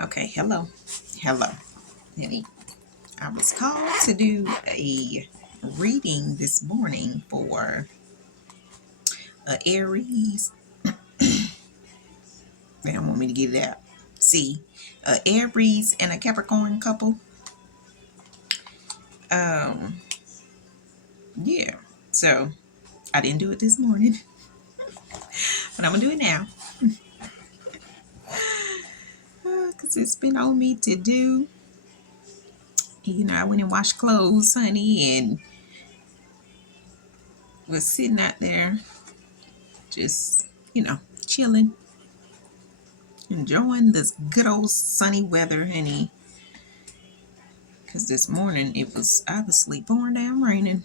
Okay, hello. Hello. Henny. I was called to do a reading this morning for Aries. They don't want me to get it out. See, Aries and a Capricorn couple. Um, yeah. So I didn't do it this morning, but I'm gonna do it now because it's been on me to do. I went and washed clothes, honey, and was sitting out there just, chilling, enjoying this good old sunny weather, honey. Because this morning it was obviously pouring down raining.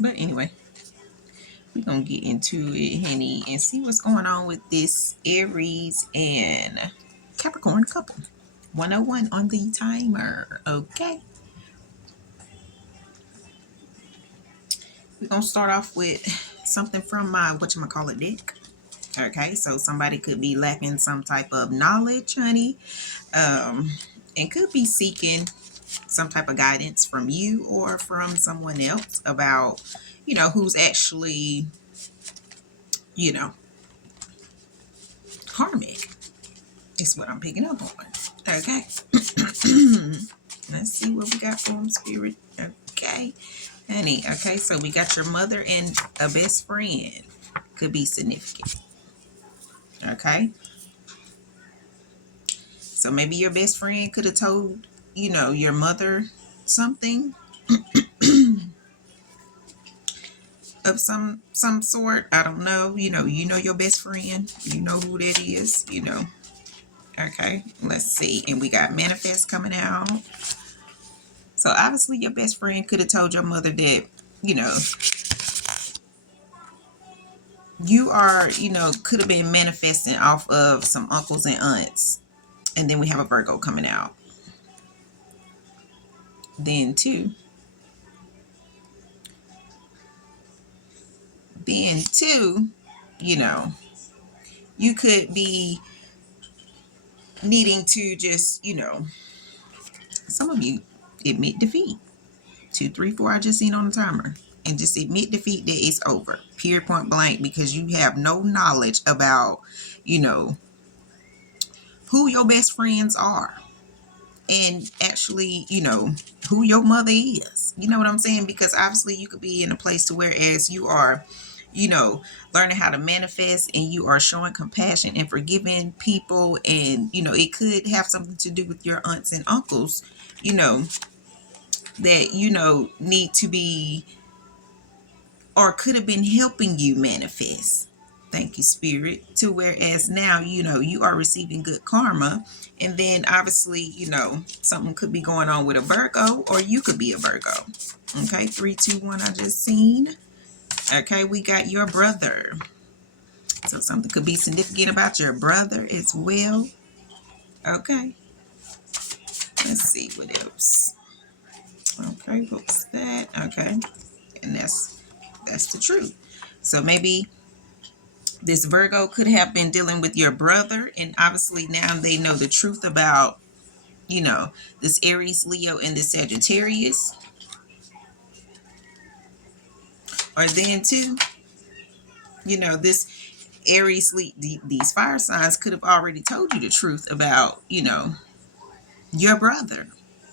But anyway, we're going to get into it, honey, and see what's going on with this Aries and Capricorn couple. 101 on the timer. Okay. We're going to start off with something from my whatchamacallit deck. Okay, so somebody could be lacking some type of knowledge, honey, and could be seeking some type of guidance from you or from someone else about, who's actually, you know, karmic is what I'm picking up on. Okay. Let's see what we got for them, Spirit. Okay. Honey, okay, so we got your mother and a best friend. Could be significant. Okay. So maybe your best friend could have told, your mother something of some sort. I don't know. You know your best friend. You know who that is. Okay, let's see. And we got manifest coming out. So obviously your best friend could have told your mother that, you know, you are, could have been manifesting off of some uncles and aunts. And then we have a Virgo coming out. Then too, you know, you could be needing to just, some of you admit defeat. 2, 3, 4, I just seen on the timer. And just admit defeat that it's over. Period, point blank, because you have no knowledge about, you know, who your best friends are. And actually, who your mother is. You know what I'm saying? Because obviously you could be in a place to whereas you are, learning how to manifest and you are showing compassion and forgiving people. And, it could have something to do with your aunts and uncles, that, need to be or could have been helping you manifest. Thank you, Spirit. To whereas now, you are receiving good karma. And then obviously, something could be going on with a Virgo or you could be a Virgo. Okay, 3, 2, 1, I just seen. Okay, we got your brother. So something could be significant about your brother as well. Okay, let's see what else. Okay, what was that? Okay, and that's the truth. So maybe this Virgo could have been dealing with your brother, and obviously now they know the truth about, this Aries, Leo, and the Sagittarius. Or then too, this Aries, these fire signs could have already told you the truth about, your brother,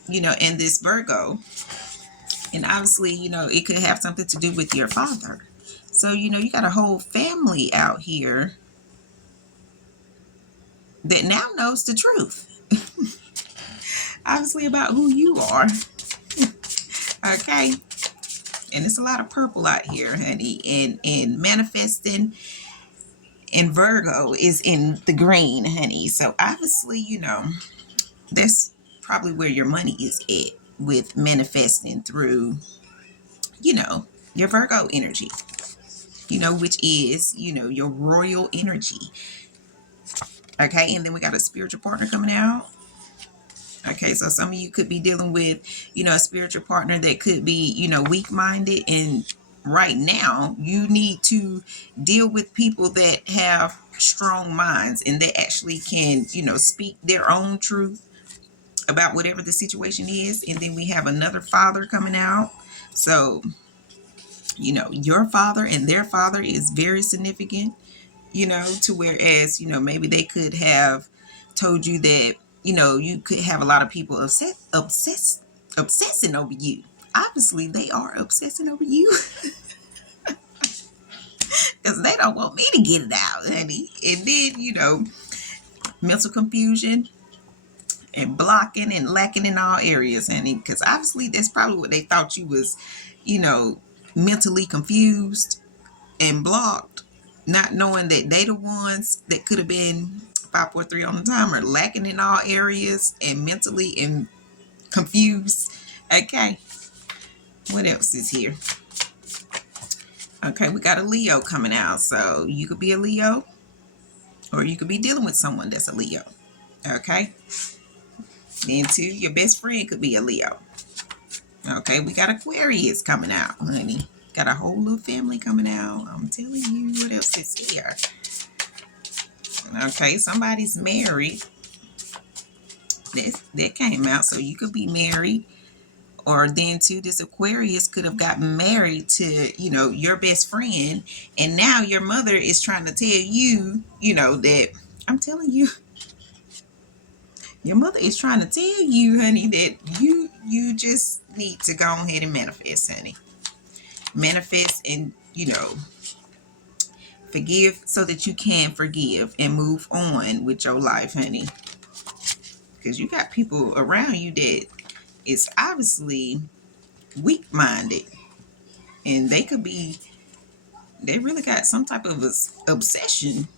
and this Virgo. And obviously, it could have something to do with your father. So, you got a whole family out here that now knows the truth. Obviously about who you are. Okay. And it's a lot of purple out here, honey. And manifesting in Virgo is in the green, honey. So obviously, that's probably where your money is at with manifesting through, your Virgo energy, which is, your royal energy. Okay. And then we got a spiritual partner coming out. Okay, so some of you could be dealing with, a spiritual partner that could be, weak-minded and right now, you need to deal with people that have strong minds and they actually can, speak their own truth about whatever the situation is. And then we have another father coming out. So, your father and their father is very significant, to whereas, maybe they could have told you that, you could have a lot of people obsessing over you. Obviously, they are obsessing over you because they don't want me to get it out, honey. And then, mental confusion and blocking and lacking in all areas, honey, because obviously that's probably what they thought you was, you know, mentally confused and blocked, not knowing that they the ones that could have been 543 on the timer, lacking in all areas and mentally and confused. Okay, what else is here? Okay, we got a Leo coming out. So you could be a Leo or you could be dealing with someone that's a Leo. Okay, then too, your best friend could be a Leo. Okay, we got Aquarius coming out, honey. Got a whole little family coming out. I'm telling you, what else is here? Okay, somebody's married. That came out, so you could be married. Or then too, this Aquarius could have gotten married to, your best friend. And now your mother is trying to tell you, that I'm telling you, your mother is trying to tell you, honey, that you just need to go ahead and manifest, honey. Manifest and, forgive so that you can forgive and move on with your life, honey. Because you got people around you that is obviously weak-minded. And they really got some type of obsession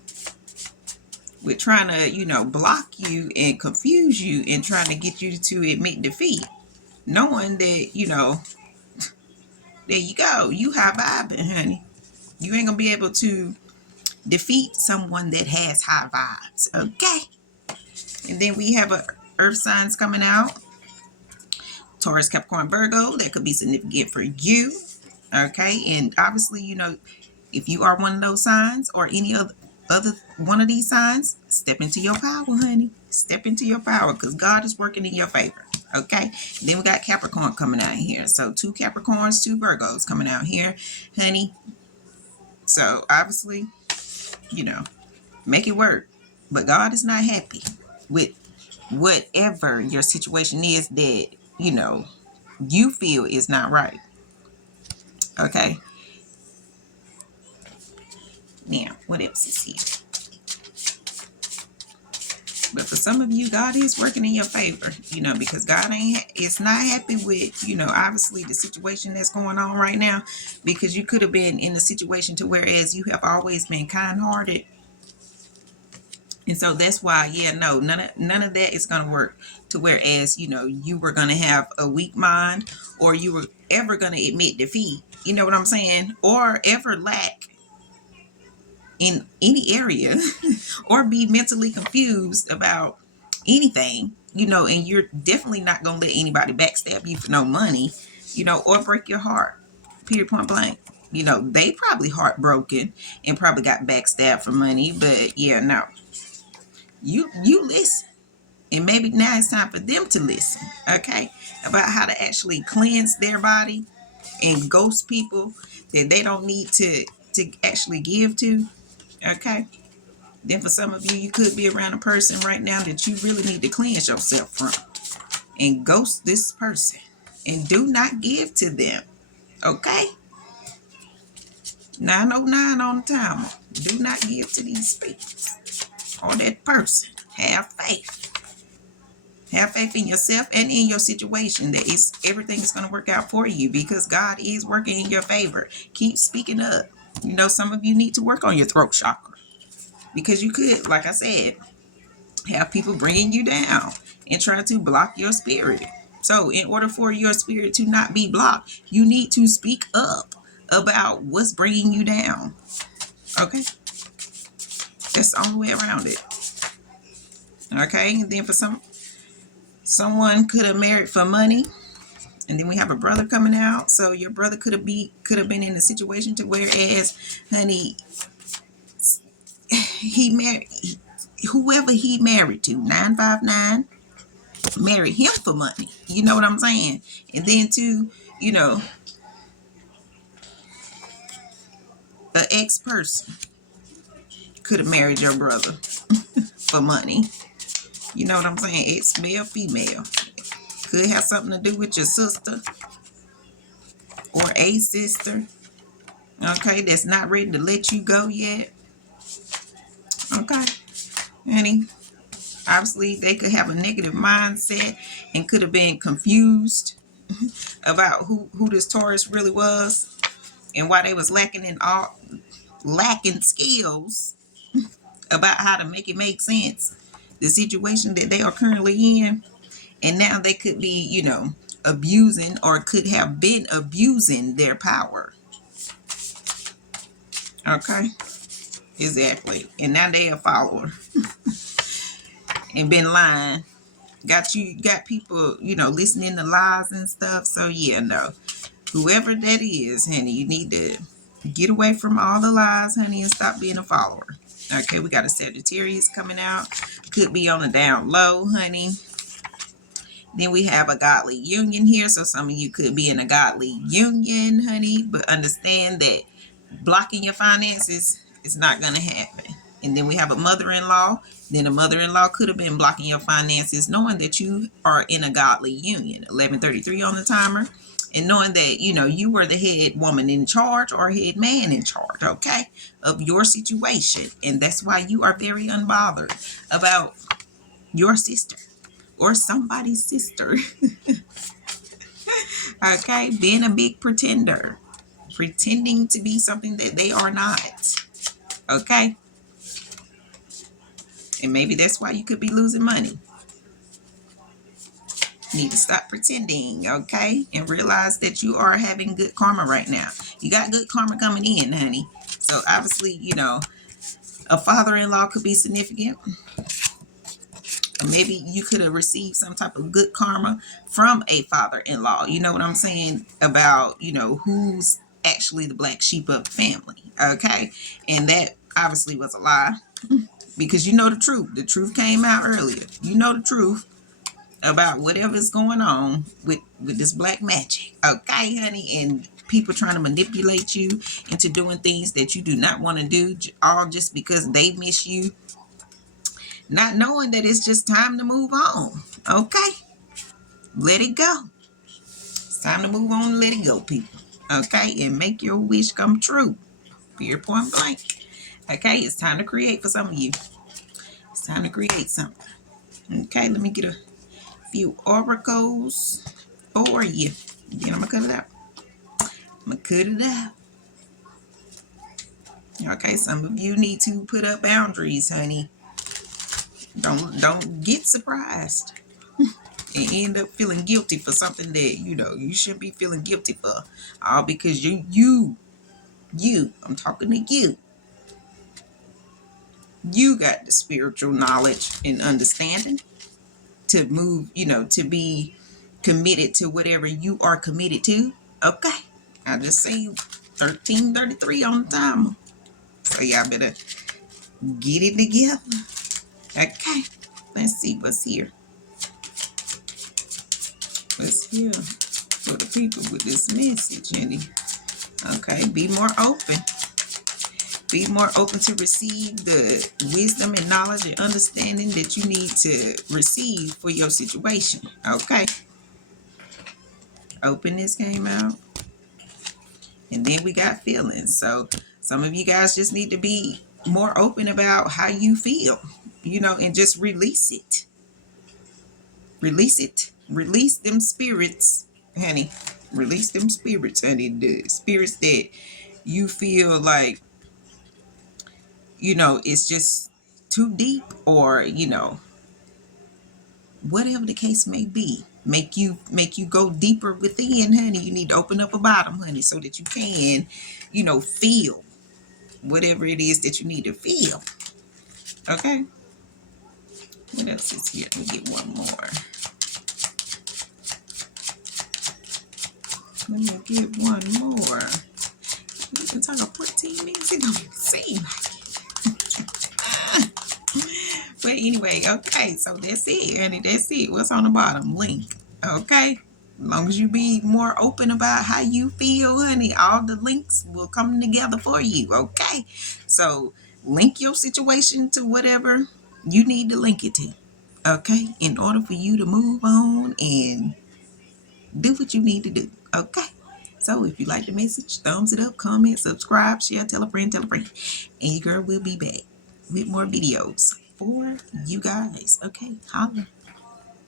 with trying to, block you and confuse you and trying to get you to admit defeat. Knowing that, there you go. You high vibing, honey. You ain't going to be able to defeat someone that has high vibes. Okay? And then we have earth signs coming out. Taurus, Capricorn, Virgo. That could be significant for you. Okay? And obviously, if you are one of those signs or any other one of these signs, step into your power, honey. Step into your power because God is working in your favor. Okay? Then we got Capricorn coming out here. So 2 Capricorns, 2 Virgos coming out here, honey. So obviously, make it work. But God is not happy with whatever your situation is that, you feel is not right. Okay? Now, what else is here? But for some of you, God is working in your favor, because God is not happy with, obviously the situation that's going on right now, because you could have been in a situation to whereas you have always been kind-hearted. And so that's why, none of that is going to work to whereas, you were going to have a weak mind or you were ever going to admit defeat. You know what I'm saying? Or ever lack in any area or be mentally confused about anything, and you're definitely not going to let anybody backstab you for no money, or break your heart, period, point blank. They probably heartbroken and probably got backstabbed for money, but no, you listen. And maybe now it's time for them to listen, okay, about how to actually cleanse their body and ghost people that they don't need to actually give to. Okay. Then for some of you, you could be around a person right now that you really need to cleanse yourself from. And ghost this person. And do not give to them. Okay? 909 on the timer. Do not give to these spirits or that person. Have faith. Have faith in yourself and in your situation that everything's going to work out for you because God is working in your favor. Keep speaking up. Some of you need to work on your throat chakra. Because you could, like I said, have people bringing you down and trying to block your spirit. So in order for your spirit to not be blocked, you need to speak up about what's bringing you down. Okay? That's the only way around it. Okay? And then for someone could have married for money. And then we have a brother coming out. So your brother could have been in a situation to whereas, honey, he married whoever he married to, 959, married him for money. You know what I'm saying? And then too, you know, an ex-person could have married your brother for money. You know what I'm saying? Ex-male, female. Could have something to do with your sister or a sister. Okay, that's not ready to let you go yet. Okay, honey. Obviously, they could have a negative mindset and could have been confused about who this Taurus really was and why they was lacking skills about how to make it make sense. The situation that they are currently in, and now they could be, abusing or could have been abusing their power. Okay, exactly. And now they a follower and been lying. Got people, listening to lies and stuff. So yeah, no. Whoever that is, honey, you need to get away from all the lies, honey, and stop being a follower. Okay, we got a Sagittarius coming out. Could be on a down low, honey. Then we have a godly union here. So some of you could be in a godly union, honey. But understand that blocking your finances is not going to happen. And then we have a mother-in-law. Then a mother-in-law could have been blocking your finances, knowing that you are in a godly union. 11:33 on the timer. And knowing that, you were the head woman in charge or head man in charge, okay, of your situation. And that's why you are very unbothered about your sister or somebody's sister. Okay, being a big pretender, pretending to be something that they are not. Okay, and maybe that's why you could be losing money. You need to stop pretending, okay, and realize that you are having good karma right now. You got good karma coming in, honey. So obviously, a father-in-law could be significant. Maybe you could have received some type of good karma from a father-in-law. You know what I'm saying? About, who's actually the black sheep of the family. Okay. And that obviously was a lie because you know the truth. The truth came out earlier. You know the truth about whatever's going on with this black magic. Okay, honey. And people trying to manipulate you into doing things that you do not want to do, all just because they miss you, not knowing that it's just time to move on. Okay, let it go. It's time to move on and let it go, people. Okay, and make your wish come true. Period, point blank. Okay, it's time to create for some of you. It's time to create something. Okay, let me get a few oracles for you. Then I'm gonna cut it out. Okay, some of you need to put up boundaries, honey. Don't get surprised and end up feeling guilty for something that you shouldn't be feeling guilty for, all because you I'm talking to you got the spiritual knowledge and understanding to move, to be committed to whatever you are committed to. Okay, I just say 13:33 on the timer, so y'all better get it together. Okay, let's see what's here. Let's hear for the people with this message, honey. Okay, be more open. Be more open to receive the wisdom and knowledge and understanding that you need to receive for your situation. Okay. Openness came out. And then we got feelings. So some of you guys just need to be more open about how you feel, and just release it. Release it. Release them spirits, honey. Release them spirits, honey. The spirits that you feel like, it's just too deep, or, whatever the case may be, make you go deeper within, honey. You need to open up a bottom, honey, so that you can, feel whatever it is that you need to feel. Okay. What else is here? Let me get one more. Let me get one more. We can talk about 14 minutes. It don't even seem like it. But anyway, okay, so that's it, honey. That's it. What's on the bottom? Link. Okay. As long as you be more open about how you feel, honey, all the links will come together for you. Okay. So link your situation to whatever you need to link it to. Okay. In order for you to move on and do what you need to do. Okay. So if you like the message, thumbs it up, comment, subscribe, share, tell a friend, tell a friend. And your girl will be back with more videos for you guys. Okay. Holla.